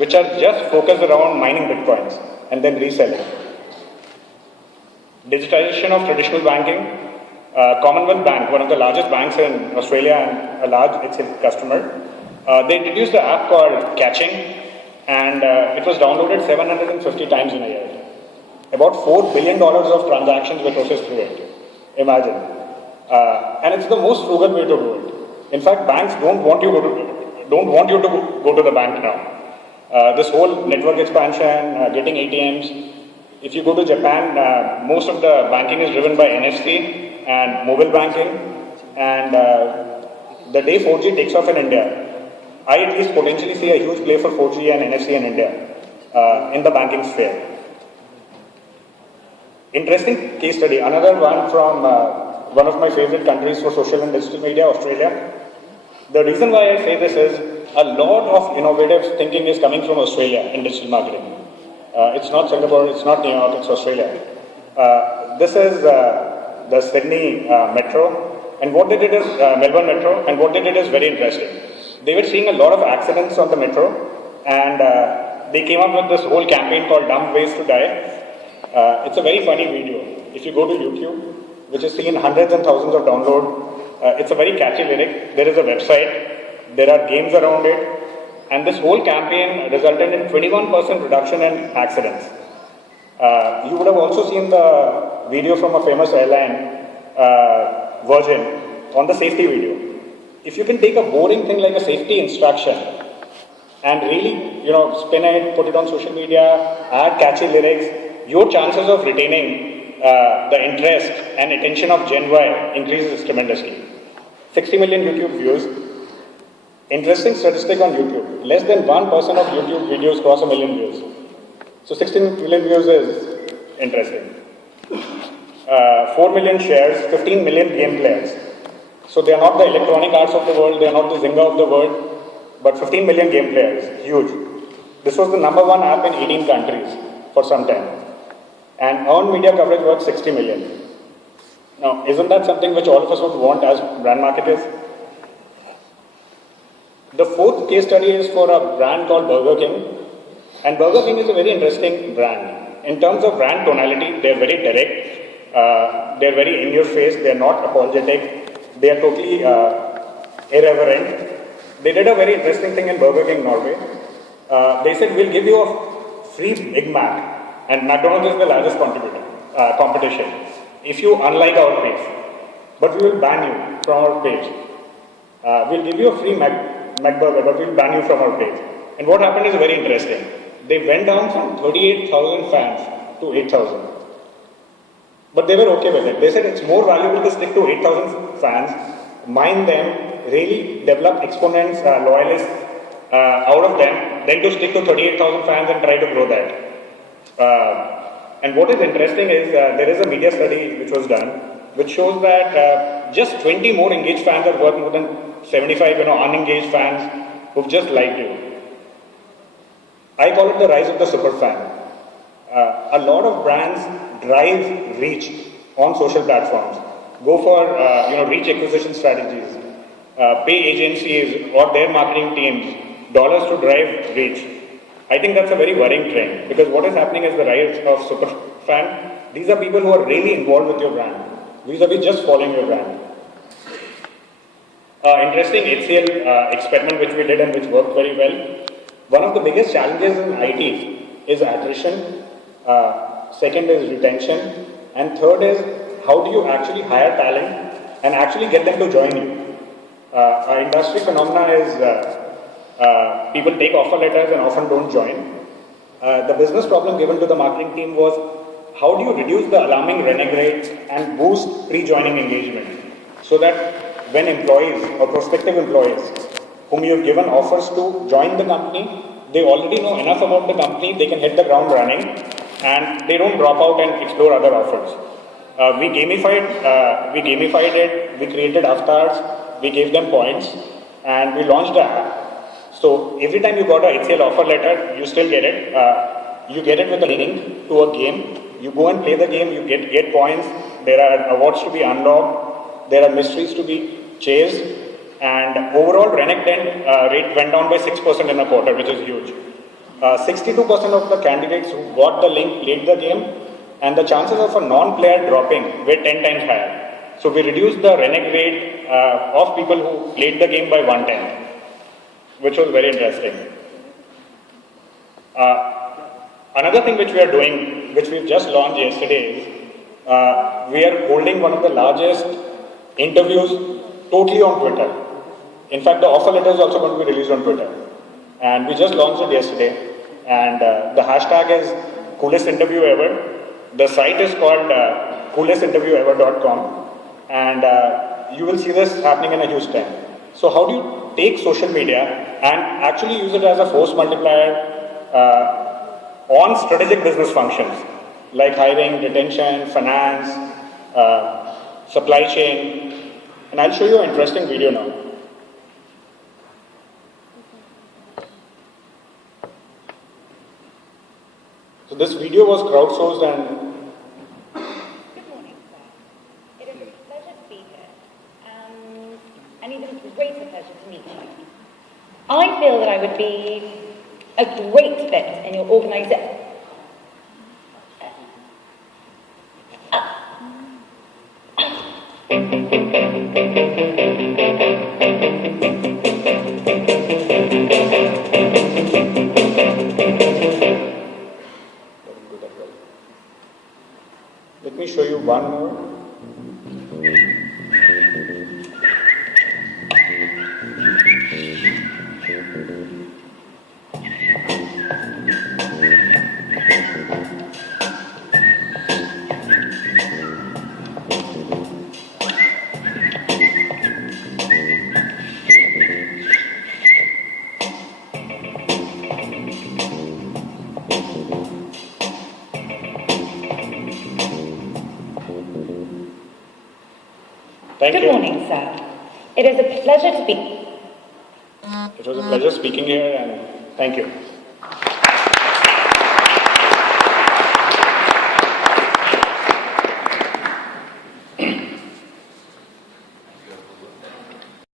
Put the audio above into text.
which are just focused around mining bitcoins and then reselling. Digitization of traditional banking. Commonwealth Bank, one of the largest banks in Australia and a large HCL customer, they introduced an app called Catching, and it was downloaded 750 times in a year. About $4 billion of transactions were processed through it. Imagine. And it's the most frugal way to do it. In fact, banks don't want you to go to the bank now. This whole network expansion, getting ATMs. If you go to Japan, most of the banking is driven by NFC and mobile banking. And the day 4G takes off in India, I at least potentially see a huge play for 4G and NFC in India in the banking sphere. Interesting case study. Another one from one of my favorite countries for social and digital media, Australia. The reason why I say this is a lot of innovative thinking is coming from Australia in digital marketing. It's not Singapore, it's not New York, it's Australia. This is the Sydney Metro, and what they did is Melbourne Metro, and what they did is very interesting. They were seeing a lot of accidents on the metro, and they came up with this whole campaign called Dumb Ways to Die. It's a very funny video. If you go to YouTube, which is seen hundreds and thousands of downloads, it's a very catchy lyric. There is a website, there are games around it, and this whole campaign resulted in 21% reduction in accidents. You would have also seen the video from a famous airline, Virgin, on the safety video. If you can take a boring thing like a safety instruction and really, spin it, put it on social media, add catchy lyrics, your chances of retaining the interest and attention of Gen Y increases tremendously. 60 million YouTube views. Interesting statistic on YouTube. Less than 1% of YouTube videos cross 1 million views. So 16 million views is interesting. 4 million shares, 15 million game players. So they are not the Electronic Arts of the world, they are not the Zynga of the world, but 15 million game players, huge. This was the #1 app in 18 countries for some time. And earned media coverage was 60 million. Now, isn't that something which all of us would want as brand marketers? The fourth case study is for a brand called Burger King. And Burger King is a very interesting brand. In terms of brand tonality, they're very direct, they're very in your face, they're not apologetic, they are totally irreverent. They did a very interesting thing in Burger King, Norway. They said, we'll give you a free Big Mac. And McDonald's is the largest competition. If you unlike our page, but we will ban you from our page. We'll give you a free McBurger, but we'll ban you from our page. And what happened is very interesting. They went down from 38,000 fans to 8,000. But they were okay with it. They said it's more valuable to stick to 8,000 fans, mine them, really develop exponents, loyalists out of them, than to stick to 38,000 fans and try to grow that. And what is interesting is there is a media study which was done, which shows that just 20 more engaged fans are worth more than 75 unengaged fans who've just liked you. I call it the rise of the super fan. A lot of brands drive reach on social platforms, go for reach acquisition strategies, pay agencies or their marketing teams dollars to drive reach. I think that's a very worrying trend, because what is happening is the rise of super fan. These are people who are really involved with your brand. These are just following your brand. Interesting HCL experiment which we did and which worked very well. One of the biggest challenges in IT is attrition. Second is retention. And third is how do you actually hire talent and actually get them to join you. Our industry phenomena is people take offer letters and often don't join. The business problem given to the marketing team was how do you reduce the alarming renegade and boost pre-joining engagement so that when employees or prospective employees whom you have given offers to join the company, they already know enough about the company, they can hit the ground running and they don't drop out and explore other offers. We gamified it, we created avatars, we gave them points and we launched the app. So every time you got a HCL offer letter, you still get it. You get it with a link to a game. You go and play the game, you get points. There are awards to be unlocked. There are mysteries to be chased. And overall renegade rate went down by 6% in a quarter, which is huge. 62% of the candidates who got the link played the game, and the chances of a non-player dropping were 10 times higher. So we reduced the renege rate of people who played the game by 1/10, which was very interesting. Another thing which we are doing, which we've just launched yesterday, is we are holding one of the largest interviews totally on Twitter. In fact, the offer letter is also going to be released on Twitter. And we just launched it yesterday. And the hashtag is coolest interview ever. The site is called coolestinterviewever.com. And you will see this happening in a huge time. So how do you take social media and actually use it as a force multiplier on strategic business functions like hiring, retention, finance, supply chain? And I'll show you an interesting video now. So this video was crowdsourced and... Good morning, sir. It is a pleasure to be here, and even greater pleasure to meet you. I feel that I would be a great fit in your organisation. Let me show you one more. Thank you. Good morning, sir. It is a pleasure to be... It was a pleasure speaking here, and thank you.